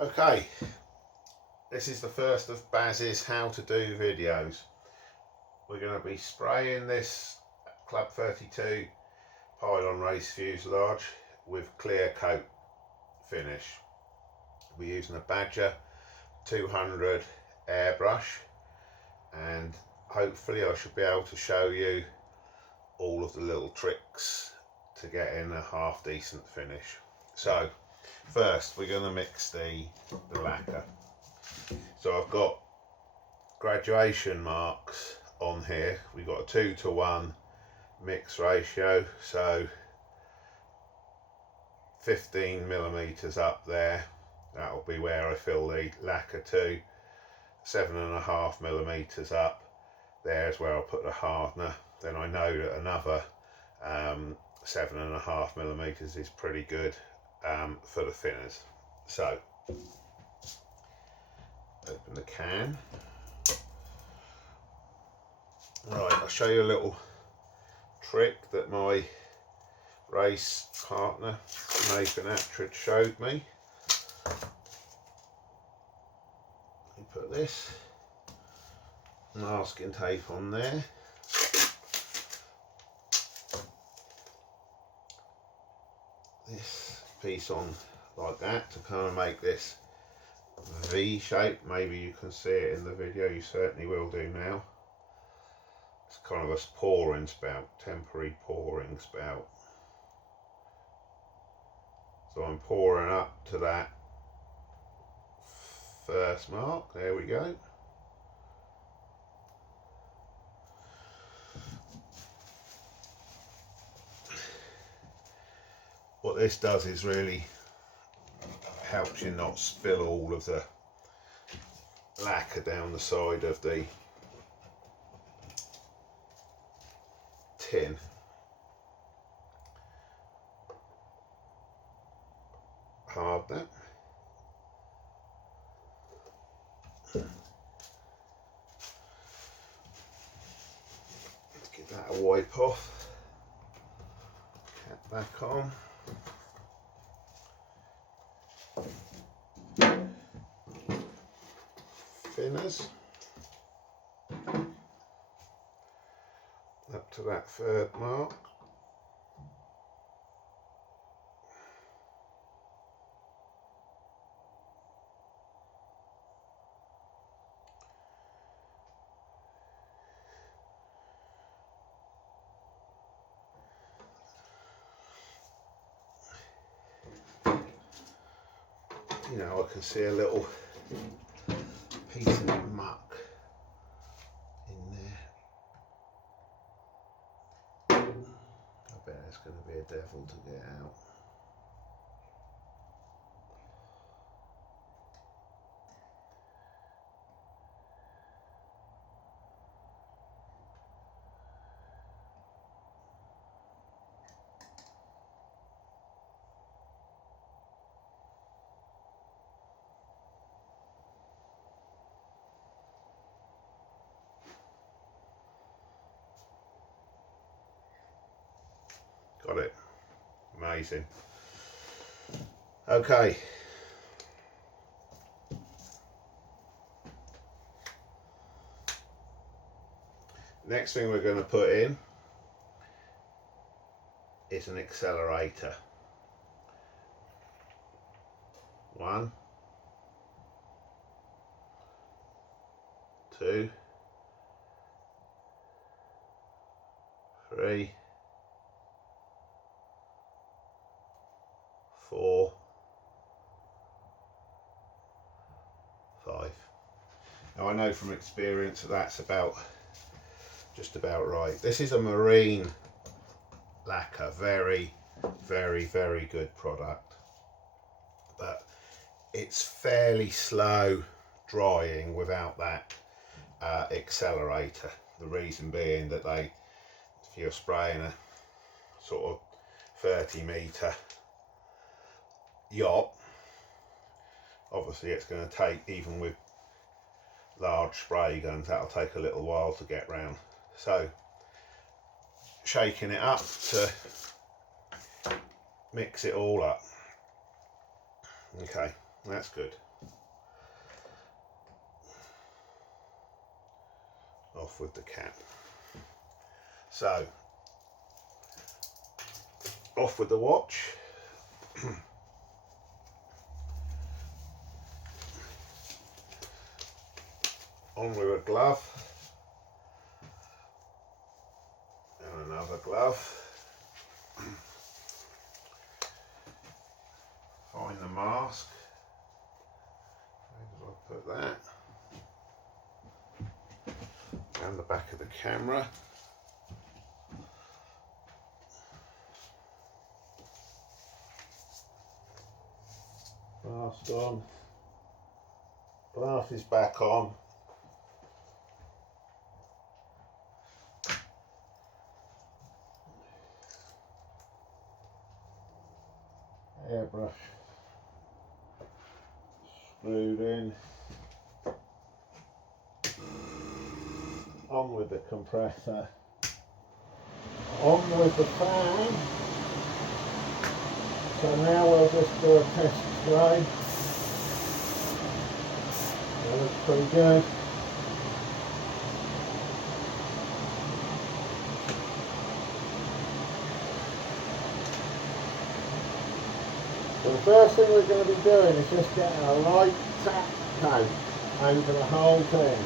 Okay, this is the first of Bazz's how to do videos. We're going to be spraying this Club 32 pylon race fuselage with clear coat finish. We're using a Baz'z 200 airbrush, and hopefully I should be able to show you all of the little tricks to get in a half decent finish. So first we're going to mix the lacquer. So I've got graduation marks on here. We've got a 2:1 mix ratio, so 15mm up there, that'll be where I fill the lacquer to. 7.5mm up there is where I'll put the hardener. Then I know that another 7.5mm is pretty good for the thinners. So open the can. Right, I'll show you a little trick that my race partner Nathan Attridge showed me. You put this masking tape on there. This piece on like that to kind of make this V shape. Maybe you can see it in the video, you certainly will do now. It's kind of a pouring spout, temporary pouring spout. So I'm pouring up to that first mark, there we go. What this does is really helps you not spill all of the lacquer down the side of the tin. Hard that. Let's give that a wipe off. Cap back on. Thinners up to that third mark. You know, I can see a little piece of muck in there. I bet it's going to be a devil to get out. Got it. Amazing. Okay. Next thing we're going to put in is an accelerator. 1, 2, 3, 4, 5. Now I know from experience that that's just about right. This is a marine lacquer, very good product, but it's fairly slow drying without that accelerator. The reason being that if you're spraying a sort of 30-meter yacht, obviously it's going to take, even with large spray guns, that'll take a little while to get round. So shaking it up to mix it all up. Okay, That's good. Off with the cap. So, off with the watch. On with a glove. And another glove. Find the mask. Where did I put that? And the back of the camera. Mask on. Glasses back on. Airbrush screwed in. On with the compressor. On with the fan. So now we'll just do a test spray. That looks pretty good. So the first thing we're going to be doing is just getting a light tap coat over the whole thing.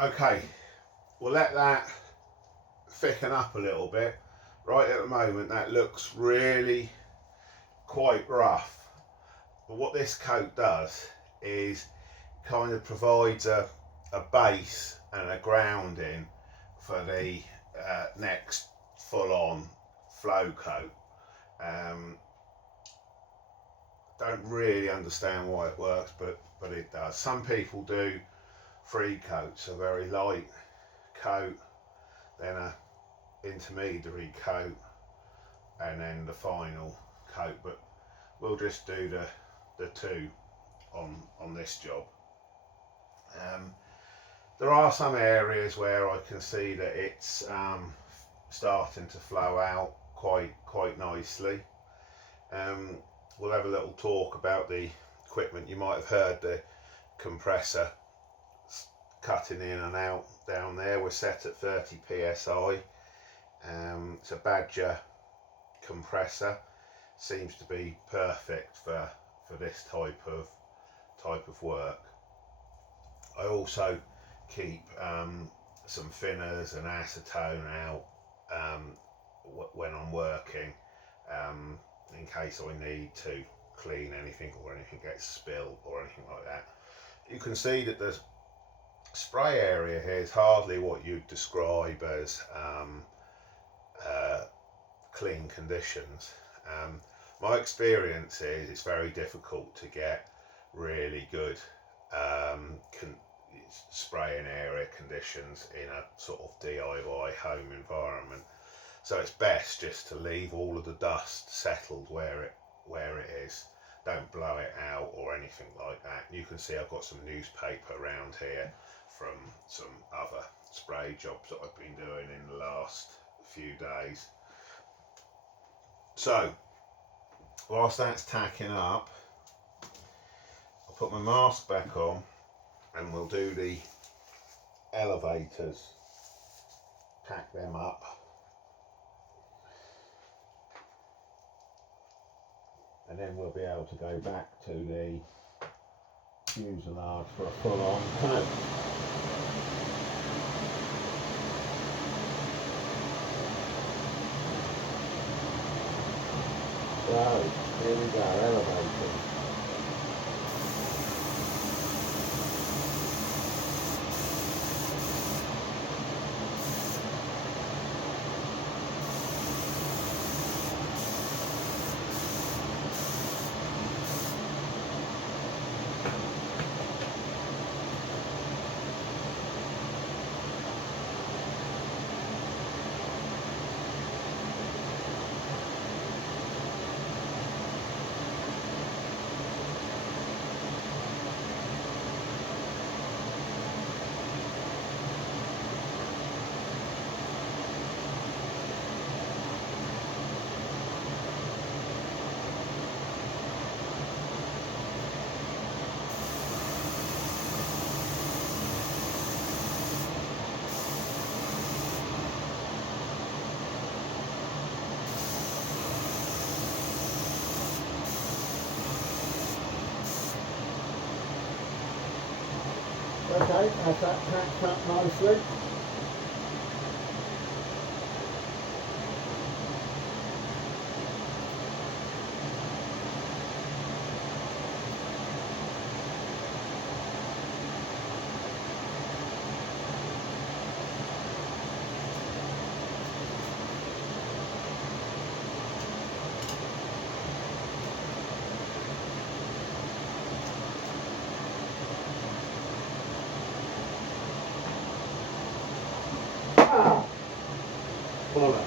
Okay, we'll let that thicken up a little bit. Right at the moment that looks really quite rough, but what this coat does is kind of provides a base and a grounding for the next full-on flow coat. don't really understand why it works, but it does. Some people do 3 coats, a very light coat, then a intermediary coat, and then the final coat, but we'll just do the 2 on this job. There are some areas where I can see that it's starting to flow out quite nicely. We'll have a little talk about the equipment. You might have heard the compressor cutting in and out down there. We're set at 30 psi. It's a Badger compressor. Seems to be perfect for this type of work. I also keep some thinners and acetone out when I'm working, in case I need to clean anything or anything gets spilled or anything like that. You can see that the spray area here is hardly what you'd describe as clean conditions. My experience is it's very difficult to get really good spraying area conditions in a sort of DIY home environment. So it's best just to leave all of the dust settled where it is. Don't blow it out or anything like that. You can see I've got some newspaper around here from some other spray jobs that I've been doing in the last few days. So whilst that's tacking up, I'll put my mask back on and we'll do the elevators, tack them up. And then we'll be able to go back to the fuselage for a full-on coat. So, here we go, elevators. Okay, that's that packed up nicely. Bollocks.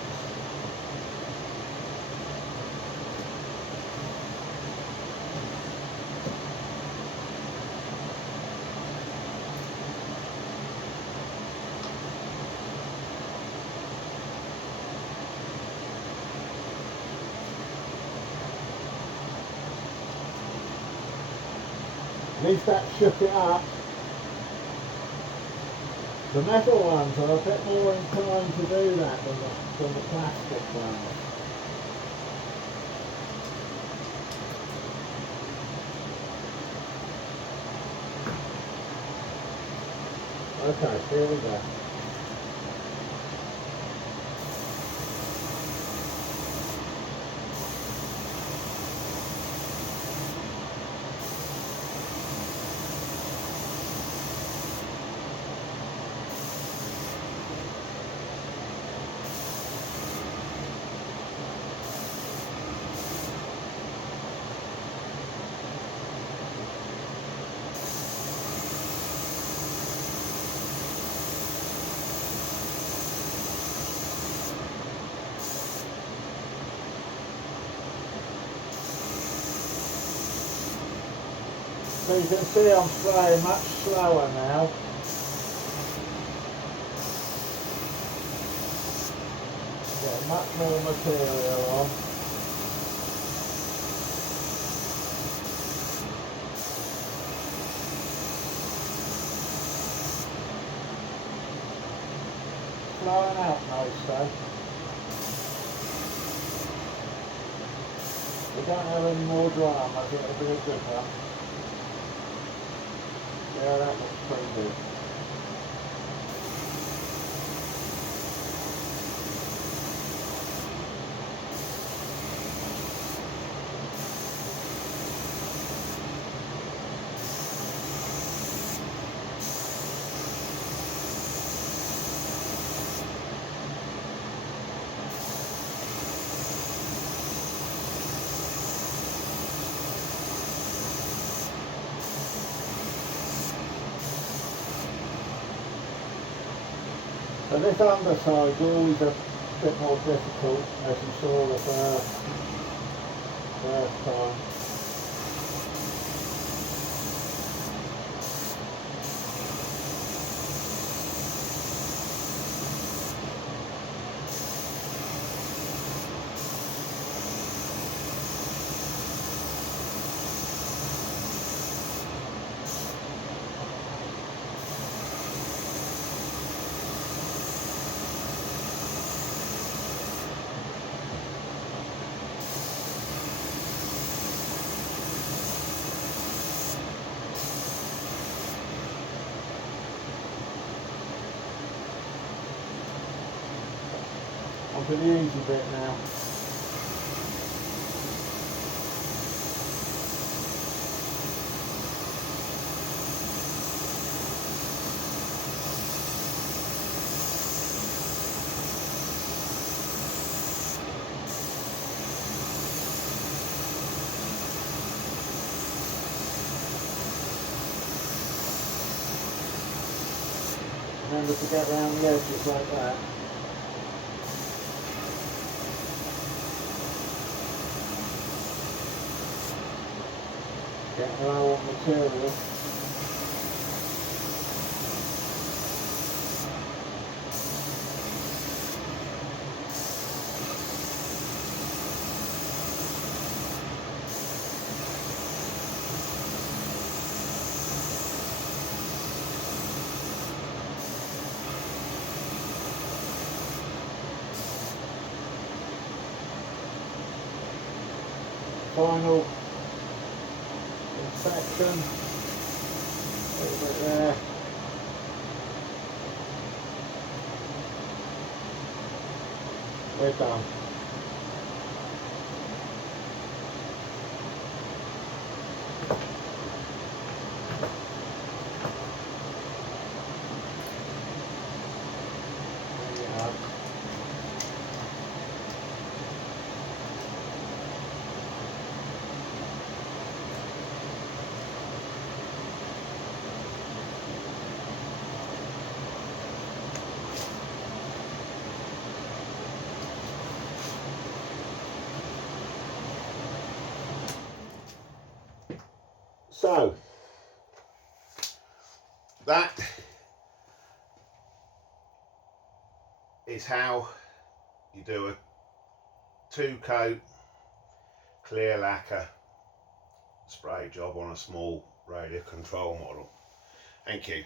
At least that shook it up. The metal ones are a bit more inclined to do that than the plastic ones. Okay, here we go. So you can see I'm spraying much slower now. Get much more material on. Flowing out nice though. We don't have any more dry on, I think it'll be a good one. Yeah, that looks pretty good. So this underside's always a bit more difficult, as you saw the first time. Onto the easy bit now. Remember to get around the edges like that. Get low on material. Final inspection, a little bit there. We're done. There you are. So, that is how you do a 2-coat clear lacquer spray job on a small radio control model. Thank you.